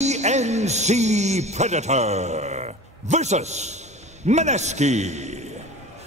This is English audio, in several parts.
TNC Predator versus MINESKI.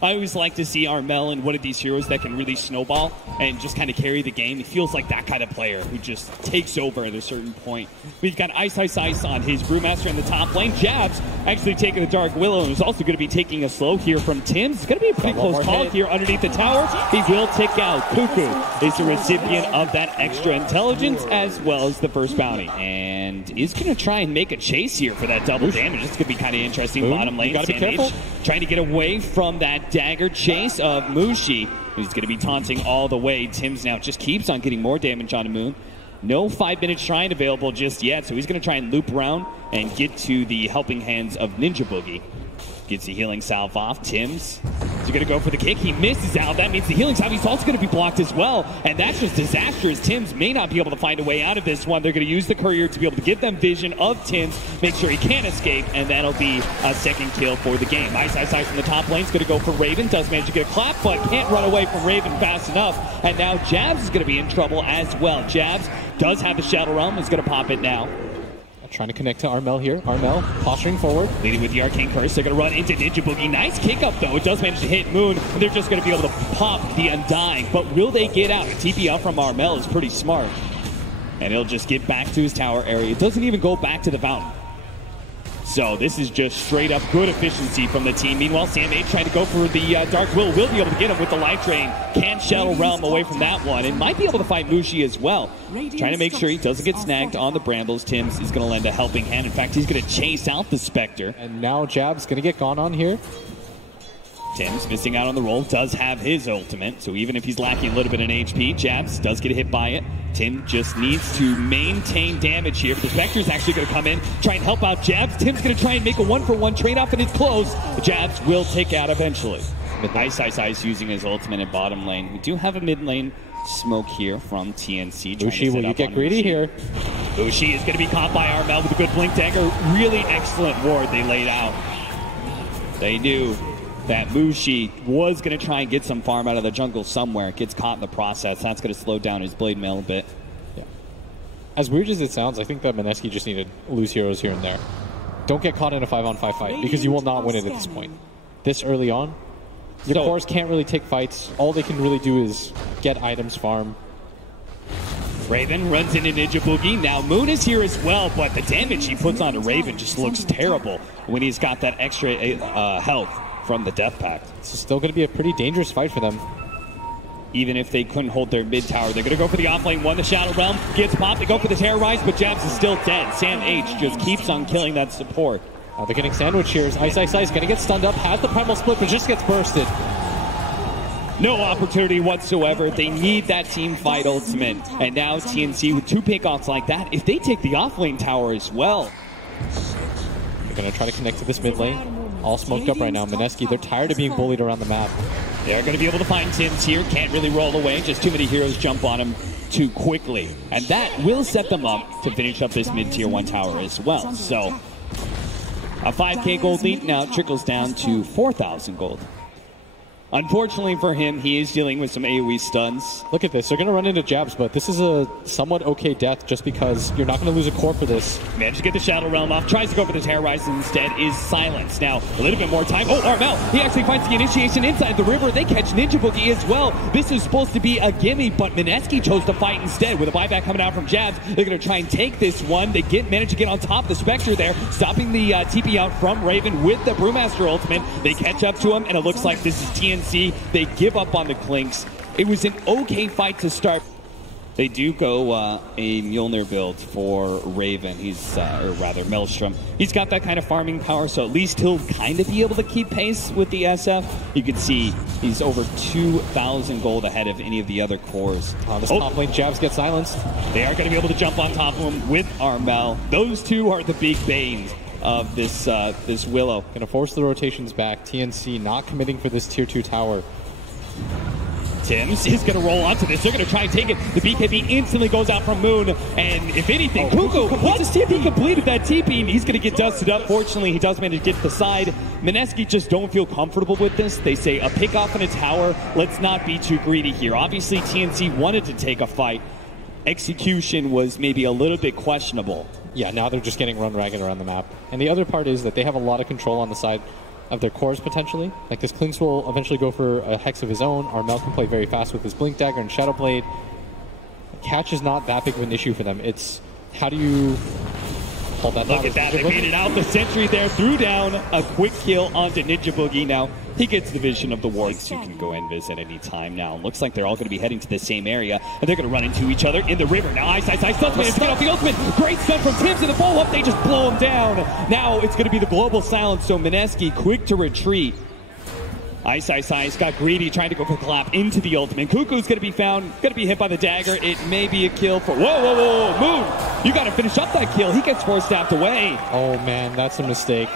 I always like to see Armel and one of these heroes that can really snowball and just kind of carry the game. He feels like that kind of player who just takes over at a certain point. We've got Ice on his Brewmaster in the top lane. Jabs actually taking the Dark Willow, and is also going to be taking a slow here from Tim's. It's going to be a pretty close call here underneath the tower. He will tick out. KuKu is the recipient of that extra intelligence as well as the first bounty. And is going to try and make a chase here for that double damage. It's going to be kind of interesting. Bottom lane, gotta be careful. Trying to get away from that dagger chase of Mushi. He's going to be taunting all the way. Tim's now just keeps on getting more damage on Moon. No 5-minute shrine available just yet, so he's going to try and loop around and get to the helping hands of ninjaboogie. Gets the healing salve off. Tim's is going to go for the kick. He misses out. That means the healing salve is also going to be blocked as well. And that's just disastrous. Tim's may not be able to find a way out of this one. They're going to use the courier to be able to give them vision of Tim's, make sure he can't escape, and that'll be a second kill for the game. Ice from the top lane is going to go for Raven. Does manage to get a clap, but can't run away from Raven fast enough. And now Jabs is going to be in trouble as well. Jabs does have the Shadow Realm. Is going to pop it now. Trying to connect to Armel here. Armel posturing forward. Leading with the Arcane Curse. They're going to run into ninjaboogie. Nice kick up, though. It does manage to hit Moon. And they're just going to be able to pop the Undying. But will they get out? A TP out from Armel is pretty smart. And he'll just get back to his tower area. It doesn't even go back to the fountain. So this is just straight up good efficiency from the team. Meanwhile, Sam H trying to go for the Dark Will be able to get him with the Light Drain. Can't Shadow Realm away from that one. And might be able to fight Mushi as well. Trying to make sure he doesn't get snagged on the Brambles. Tim's is going to lend a helping hand. In fact, he's going to chase out the Spectre. And now Jab's going to get gone on here. Tim's missing out on the roll, does have his ultimate, so even if he's lacking a little bit in HP, Jabs does get hit by it. Tim just needs to maintain damage here, but the Spectre's actually going to come in, try and help out Jabs. Tim's going to try and make a 1-for-1 trade-off, and it's close. The Jabs will take out eventually. With Ice using his ultimate in bottom lane. We do have a mid lane smoke here from TNC. Mushi, will you get greedy here? Mushi is going to be caught by Armel with a good blink dagger. Really excellent ward they laid out. They knew that Mushi was going to try and get some farm out of the jungle somewhere. Gets caught in the process. That's going to slow down his blade mail a bit. Yeah. As weird as it sounds, I think that MINESKI just need to lose heroes here and there. Don't get caught in a 5-on-5 fight, because you will not win it at this point. This early on, your cores can't really take fights. All they can really do is get items, farm. Raven runs into ninjaboogie. Now Moon is here as well, but the damage he puts onto Raven just looks terrible when he's got that extra health from the Death Pact. It's still going to be a pretty dangerous fight for them. Even if they couldn't hold their mid tower, they're going to go for the offlane one. The Shadow Realm gets popped. They go for the Terrorize, but Jabs is still dead. Sam H just keeps on killing that support. They're getting sandwich here. Ice going to get stunned up. Has the Primal Split, but just gets bursted. No opportunity whatsoever. They need that team fight ultimate. And now TNC with 2 pickoffs like that, if they take the offlane tower as well. They're going to try to connect to this mid lane. All smoked up right now. MINESKI, they're tired of being bullied around the map. They're going to be able to find Tim's here. Can't really roll away. Just too many heroes jump on him too quickly. And that will set them up to finish up this mid-tier 1 tower as well. So a 5k gold lead now trickles down to 4,000 gold. Unfortunately for him, he is dealing with some AoE stuns. Look at this. They're going to run into Jabs, but this is a somewhat okay death just because you're not going to lose a core for this. Managed to get the Shadow Realm off. Tries to go for the Terrorize and instead is silenced. Now, a little bit more time. Oh, Armel. He actually finds the initiation inside the river. They catch ninjaboogie as well. This is supposed to be a gimme, but MINESKI chose to fight instead. With a buyback coming out from Jabs, they're going to try and take this one. They manage to get on top of the Spectre there, stopping the TP out from Raven with the Brewmaster ultimate. They catch up to him, and it looks like this is TNC. They give up on the Clinks. It was an okay fight to start. They do go a Mjolnir build for Raven. He's, or rather Maelstrom. He's got that kind of farming power, so at least he'll kind of be able to keep pace with the SF. You can see he's over 2,000 gold ahead of any of the other cores. This top lane Jabs get silenced. They are going to be able to jump on top of him with Armel. Those two are the big banes of this this Willow. Going to force the rotations back. TNC not committing for this tier 2 tower. Tim's is going to roll onto this. They're going to try and take it. The BKB instantly goes out from Moon. And if anything, KuKu, once he completed that TP, he's going to get dusted up. Fortunately, he does manage to get to the side. MINESKI just don't feel comfortable with this. They say a pick off in a tower. Let's not be too greedy here. Obviously, TNC wanted to take a fight. Execution was maybe a little bit questionable. Yeah, now they're just getting run ragged around the map. And the other part is that they have a lot of control on the side of their cores potentially. Like this Klinks will eventually go for a Hex of his own. Armel can play very fast with his Blink Dagger and Shadow Blade. Catch is not that big of an issue for them. It's how do you hold that down? Look at that, they made it out. The sentry there threw down a quick kill onto ninjaboogie. Now, he gets the vision of the wards who can go and visit any time now. Looks like they're all going to be heading to the same area, and they're going to run into each other in the river. Now, Ice stuns managed to get off the ultimate. Great stun from Tims in the follow-up. They just blow him down. Now, it's going to be the global silence, so MINESKI quick to retreat. Ice got greedy, trying to go for the clap into the ultimate. KuKu's going to be found, going to be hit by the dagger. It may be a kill for... Whoa, Moon! You got to finish up that kill. He gets 4-staffed away. Oh, man, that's a mistake.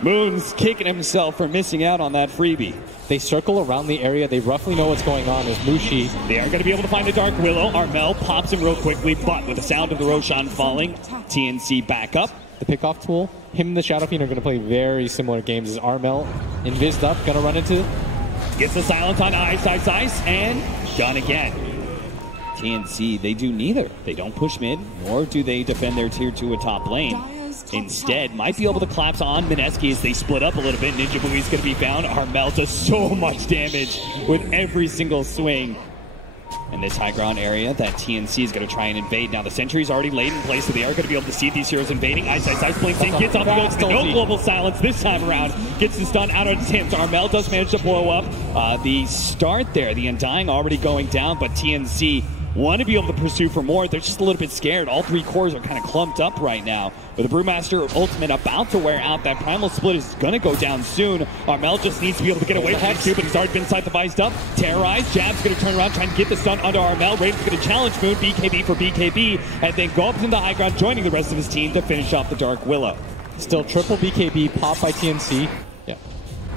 Moon's kicking himself for missing out on that freebie. They circle around the area. They roughly know what's going on as Mushi. They are going to be able to find the Dark Willow. Armel pops him real quickly, but with the sound of the Roshan falling, TNC back up. The pickoff tool, him and the Shadow Fiend are going to play very similar games as Armel. Invised up, going to run into. Gets the silence on Ice, and done again. TNC, they do neither. They don't push mid, nor do they defend their tier 2 at top lane. Instead, might be able to collapse on MINESKI as they split up a little bit. ninjaboogie's going to be found. Armel does so much damage with every single swing. In this high ground area that TNC is going to try and invade. Now the sentry's already laid in place, so they are going to be able to see these heroes invading. Ice blinks in, gets off the ultimate. No global silence this time around. Gets the stun out of Tims. Armel does manage to blow up. The start there, the Undying already going down, but TNC want to be able to pursue for more. They're just a little bit scared. All three cores are kind of clumped up right now. With the Brewmaster ultimate about to wear out, that Primal Split is going to go down soon. Armel just needs to be able to get away from the Q, but he's already been side-devised up. Terrorized. Jab's going to turn around, trying to get the stun onto Armel. Raven's going to challenge Moon, BKB for BKB, and then go up into the high ground, joining the rest of his team to finish off the Dark Willow. Still triple BKB popped by TNC. Yeah.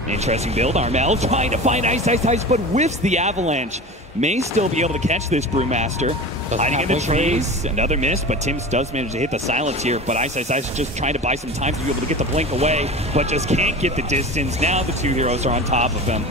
Interesting build. Armel trying to find Ice, but whiffs the avalanche. May still be able to catch this Brewmaster. Hiding in the trees. Another miss, but Tims does manage to hit the silence here. But Ice is just trying to buy some time to be able to get the blink away, but just can't get the distance. Now the two heroes are on top of him.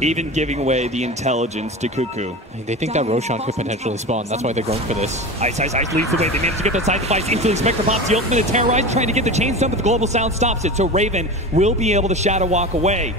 Even giving away the intelligence to KuKu. They think that Roshan could potentially spawn. That's why they're going for this. Ice leads the way. They manage to get the side device. Instantly Spectre pops the ultimate. Terrorize, trying to get the chain stun, but the global sound stops it. So Raven will be able to shadow walk away.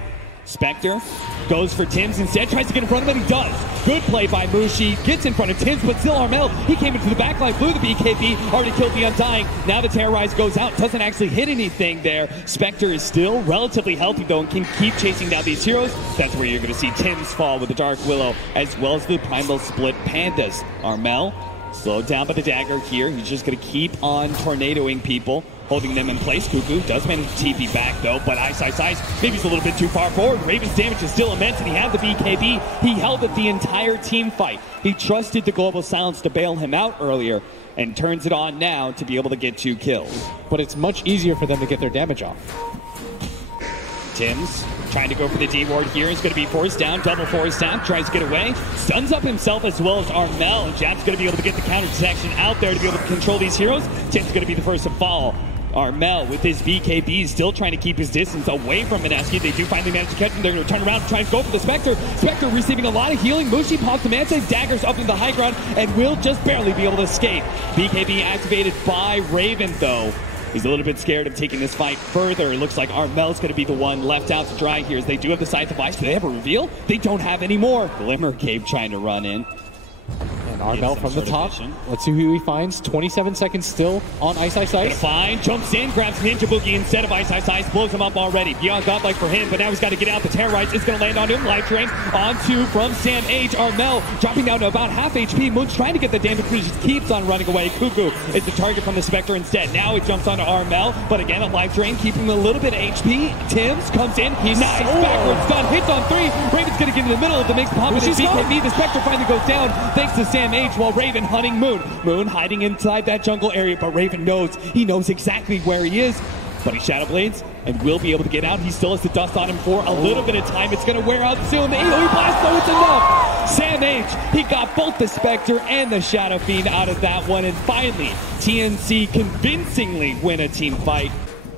Spectre goes for Tims instead, tries to get in front of him, and he does. Good play by Mushi, gets in front of Tims, but still Armel, he came into the backline, blew the BKB, already killed the Undying. Now the Terrorize goes out, doesn't actually hit anything there. Spectre is still relatively healthy though, and can keep chasing down these heroes. That's where you're going to see Tims fall with the Dark Willow, as well as the Primal Split Pandas. Armel slowed down by the dagger here. He's just going to keep on tornadoing people, holding them in place. KuKu does manage to TP back though, but Ice, maybe he's a little bit too far forward. Raven's damage is still immense, and he had the BKB. He held it the entire team fight. He trusted the global silence to bail him out earlier, and turns it on now to be able to get 2 kills. But it's much easier for them to get their damage off. Tims trying to go for the D-ward here. Is going to be forced down. Double force tap. Tries to get away. Stuns up himself as well as Armel. Jab's going to be able to get the counter detection out there to be able to control these heroes. Tim's going to be the first to fall. Armel with his BKB still trying to keep his distance away from MINESKI. They do finally manage to catch him. They're going to turn around and try and go for the Spectre. Spectre receiving a lot of healing. Mushi pops the Manta, daggers up in the high ground, and will just barely be able to escape. BKB activated by Raven though. He's a little bit scared of taking this fight further. It looks like Armel's going to be the one left out to dry here, as they do have the side device. Do they have a reveal? They don't have any more. Glimmer Cave trying to run in. And Armel from the top. Let's see who he finds. 27 seconds still on Ice. Gonna find, jumps in, grabs ninjaboogie instead of Ice, blows him up already. Beyond godlike for him, but now he's got to get out. The Terrorize is going to land on him. Life drain onto from Sam H. Armel dropping down to about half HP. Moon's trying to get the damage, but he just keeps on running away. KuKu is the target from the Spectre instead. Now he jumps onto Armel, but again a life drain, keeping him a little bit of HP. Tims comes in, he's nice backwards stun, hits on 3. Raven's going to get in the middle of the mix, pop with his BKB. The Spectre finally goes down thanks to Sam H, while Raven hunting Moon. Moon hiding inside that jungle area, but Raven knows. He knows exactly where he is. But he Shadow Blades and will be able to get out. He still has the dust on him for a little bit of time. It's going to wear out soon. The AoE blast, though, it's enough. Sam H, he got both the Spectre and the Shadow Fiend out of that one. And finally, TNC convincingly win a team fight.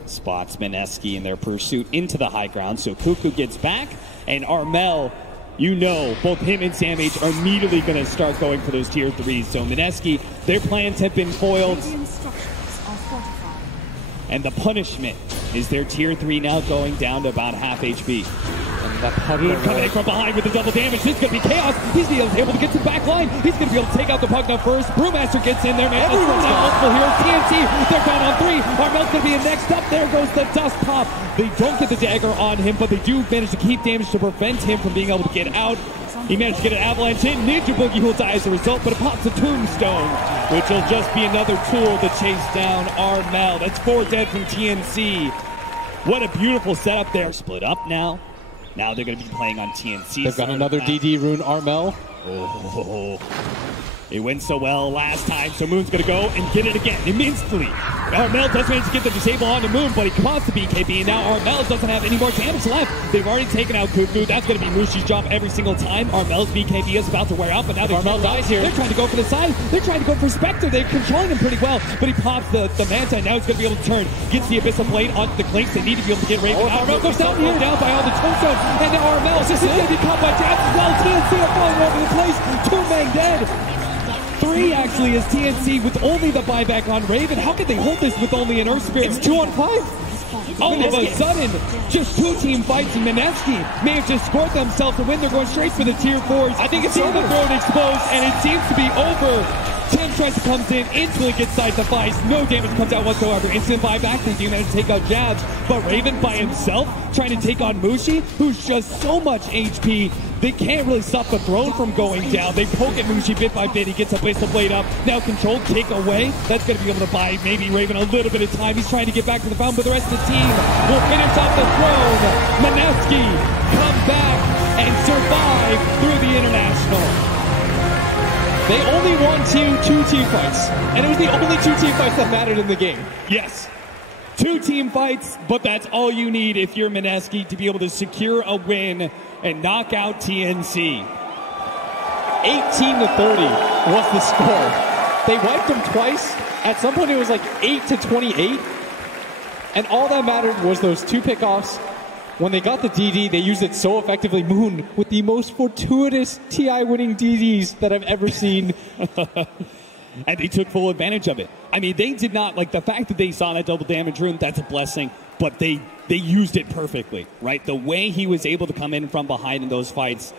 Spots MINESKI in their pursuit into the high ground. So KuKu gets back, and Armel you know both him and Sam H are immediately going to start going for those tier 3s. So MINESKI, their plans have been foiled. And the punishment is their tier 3 now going down to about half HP. Moon coming in from behind with the double damage. This is going to be chaos. He's able to get to the back line. He's going to be able to take out the Pugna first. Brewmaster gets in there, man. Everyone's got multiple heroes. TNC, they're down on 3. Armel's going to be in next up. There goes the dust pop. They don't get the dagger on him, but they do manage to keep damage to prevent him from being able to get out. He managed to get an avalanche in. ninjaboogie will die as a result, but it pops a tombstone, which will just be another tool to chase down Armel. That's 4 dead from TNC. What a beautiful setup there. Split up now. Now they're going to be playing on TNC. They've got another DD rune, Armel. Oh, it went so well last time, so Moon's going to go and get it again immensely. Armel does manage to get the disable onto Moon, but he costs the BKB, and now Armel doesn't have any more damage left. They've already taken out KuKu. That's going to be Mushi's job every single time. Armel's BKB is about to wear out, but now Armel dies here. They're trying to go for the side. They're trying to go for Spectre. They're controlling him pretty well, but he pops the Manta, and now he's going to be able to turn. Gets the Abyssal Blade onto the Clinks. They need to be able to get Raven out. Armel goes down here, down by all the tombstones, and now Armel is going to be caught by Jabs as well. TNC are falling over the place. 2 men dead. 3 actually is TNC with only the buyback on Raven. How could they hold this with only an Earth Spirit? It's 2 on 5. All of a sudden, just 2 team fights, and MINESKI may have just scored themselves to win. They're going straight for the tier 4s. I think it's over. The throat exposed, and it seems to be over. Tim tries to come in, instantly gets side the fights. No damage comes out whatsoever. Instant buyback. They do manage to take out Jabs, but Raven by himself trying to take on Mushi, who's just so much HP. They can't really stop the throne from going down. They poke at Mushi bit by bit. He gets a Abyssal Blade up. Now controlled, kick away. That's going to be able to buy maybe Raven a little bit of time. He's trying to get back to the fountain, but the rest of the team will finish off the throne. MINESKI come back and survive through the International. They only won 2 team fights, and it was the only 2 team fights that mattered in the game. Yes. 2 team fights, but that's all you need if you're MINESKI to be able to secure a win and knock out TNC. 18-30 was the score. They wiped them twice. At some point it was like 8-28. And all that mattered was those 2 pickoffs. When they got the DD, they used it so effectively. Moon with the most fortuitous TI winning DDs that I've ever seen. And they took full advantage of it. I mean, they did not, like, the fact that they saw that double damage rune, that's a blessing, but they used it perfectly, right? The way he was able to come in from behind in those fights,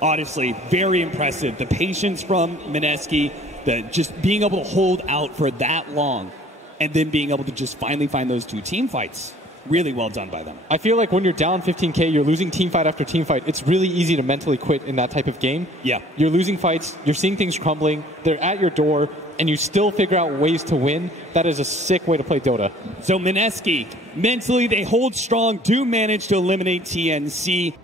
honestly, very impressive. The patience from MINESKI, just being able to hold out for that long, and then being able to just finally find those 2 team fights. Really well done by them. I feel like when you're down 15K, you're losing team fight after team fight. It's really easy to mentally quit in that type of game. Yeah. You're losing fights, you're seeing things crumbling, they're at your door, and you still figure out ways to win. That is a sick way to play Dota. So MINESKI, mentally they hold strong, do manage to eliminate TNC.